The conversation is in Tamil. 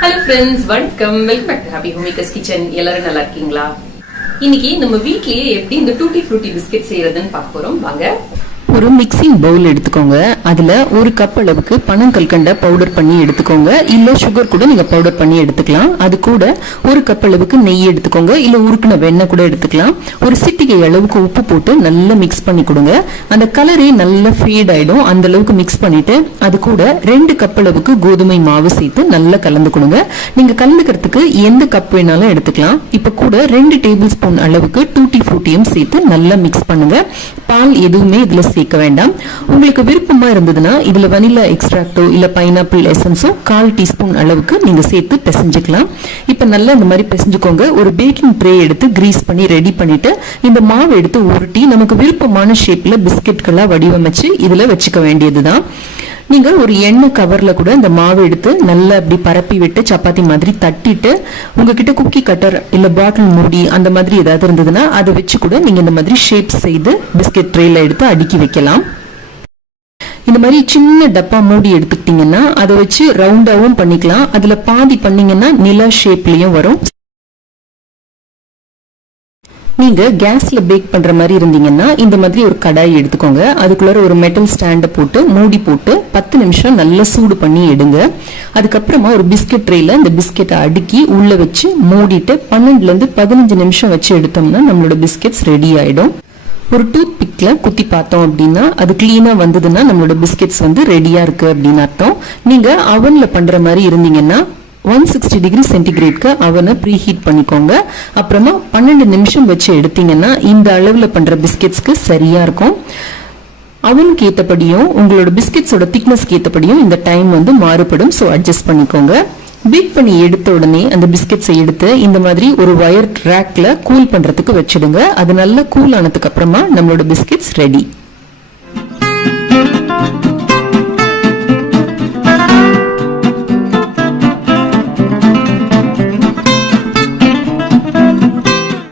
ஹலோ ஃப்ரெண்ட்ஸ், வணக்கம். Welcome back to happy homemakers kitchen. எல்லாரும் நல்லா இருக்கீங்களா? இன்னைக்கு நம்ம வீட்லயே எப்படி இந்த டூட்டி ஃப்ரூட்டி பிஸ்கெட் செய்யறதுன்னு பார்க்க போறோம். வாங்க. ஒரு மிக்சிங் பவுல் எடுத்துக்கோங்க. அதுல ஒரு கப் அளவுக்கு பனங்கல்கண்ட பவுடர் பண்ணி எடுத்துக்கோங்க. இல்ல சுகர் கூட நீங்க பவுடர் பண்ணி எடுத்துக்கலாம். அது கூட ஒரு கப் அளவுக்கு நெய் எடுத்துக்கோங்க. இல்ல உருக்குன வெண்ணெய் கூட எடுத்துக்கலாம். ஒரு சிட்டிகை அளவுக்கு உப்பு போட்டு நல்லா மிக்ஸ் பண்ணி கொடுங்க. அந்த கலரே நல்லா ஃபேட் ஆயிடும். அந்த அளவுக்கு மிக்ஸ் பண்ணிட்டு அது கூட 2 கப் அளவுக்கு கோதுமை மாவு சேர்த்து நல்லா கலந்து கொடுங்க. நீங்க கலந்துக்கிறதுக்கு எந்த கப் வேணாலும் எடுத்துக்கலாம். இப்ப கூட 2 டேபிள் ஸ்பூன் அளவுக்கு டூட்டி ஃப்ரூட்டியும் சேர்த்து நல்லா மிக்ஸ் பண்ணுங்க. பால் எதுவுமே இதுல சேர்க்க வேண்டாம். உங்களுக்கு விருப்பமா இருந்ததுன்னா இதுல வனிலா எக்ஸ்ட்ராக்டோ இல்ல பைனாப்பிள் எசன்ஸோ 1/4 டீஸ்பூன் அளவுக்கு நீங்க சேர்த்து பிசைஞ்சுக்கலாம். இப்ப நல்லா இந்த மாதிரி பிசைஞ்சுக்கோங்க. ஒரு பேக்கிங் ட்ரே எடுத்து கிரீஸ் பண்ணி ரெடி பண்ணிட்டு இந்த மாவு எடுத்து உருட்டி நமக்கு விருப்பமான ஷேப்ல பிஸ்கெட்களா வடிவமைச்சு இதுல வச்சுக்க வேண்டியதுதான். நீங்க ஒரு எண்ணெய் கவர்ல கூட இந்த மாவு எடுத்து நல்லா அப்படி பரப்பி விட்டு சப்பாத்தி மாதிரி தட்டிட்டு உங்ககிட்ட குக்கி கட்டர் இல்ல பாட்டில் மூடி அந்த மாதிரி ஏதாவது இருந்ததுன்னா அதை வச்சு கூட நீங்க இந்த மாதிரி ஷேப் செய்து பிஸ்கெட் ட்ரேல எடுத்து அடுக்கி வைக்கலாம். இந்த மாதிரி சின்ன டப்பா மூடி எடுத்துக்கிட்டீங்கன்னா அதை வச்சு ரவுண்டாவும் பண்ணிக்கலாம். அதுல பாதி பண்ணீங்கன்னா நிலா ஷேப்லயும் வரும். நீங்க கேஸ்ல பேக் பண்ற மாதிரி இருந்தீங்கன்னா இந்த மாதிரி ஒரு கடாய் எடுத்துக்கோங்க. அதுக்குள்ள ஒரு மெட்டல் ஸ்டாண்ட போட்டு மூடி போட்டு 10 நிமிஷம் நல்லா சூடு பண்ணி எடுங்க. அதுக்கப்புறமா ஒரு பிஸ்கெட் ட்ரேல இந்த பிஸ்கெட்டை அடுக்கி உள்ள வச்சு மூடிட்டு 12 இருந்து 15 நிமிஷம் வச்சு எடுத்தோம்னா நம்மளோட பிஸ்கெட்ஸ் ரெடி ஆயிடும். ஒரு டூத் பிக்ல குத்தி பார்த்தோம் அப்படின்னா அது கிளீனா வந்ததுன்னா நம்மளோட பிஸ்கெட்ஸ் ரெடியா இருக்கு அப்படின்னு அர்த்தம். நீங்க அவன்ல பண்ற மாதிரி இருந்தீங்கன்னா 160 டிகிரி சென்டிகிரேட்க்கு அவனை ப்ரீ ஹீட் பண்ணிக்கோங்க. அப்புறமா 12 நிமிஷம் வச்சு எடுத்தீங்கன்னா இந்த அளவுல பண்ற பிஸ்கெட்ஸ்க்கு சரியா இருக்கும். அவனுக்கு ஏற்றபடியும் உங்களோட பிஸ்கெட்ஸோட திக்னஸ்க்கு ஏற்றபடியும் இந்த டைம் மாறுபடும். ஸோ அட்ஜஸ்ட் பண்ணிக்கோங்க. பேக் பண்ணி எடுத்த உடனே அந்த பிஸ்கெட்ஸை எடுத்து இந்த மாதிரி ஒரு வயர் ரேக்ல கூல் பண்றதுக்கு வச்சிடுங்க. அது நல்லா கூல் ஆனதுக்கு அப்புறமா நம்மளோட பிஸ்கெட்ஸ் ரெடி.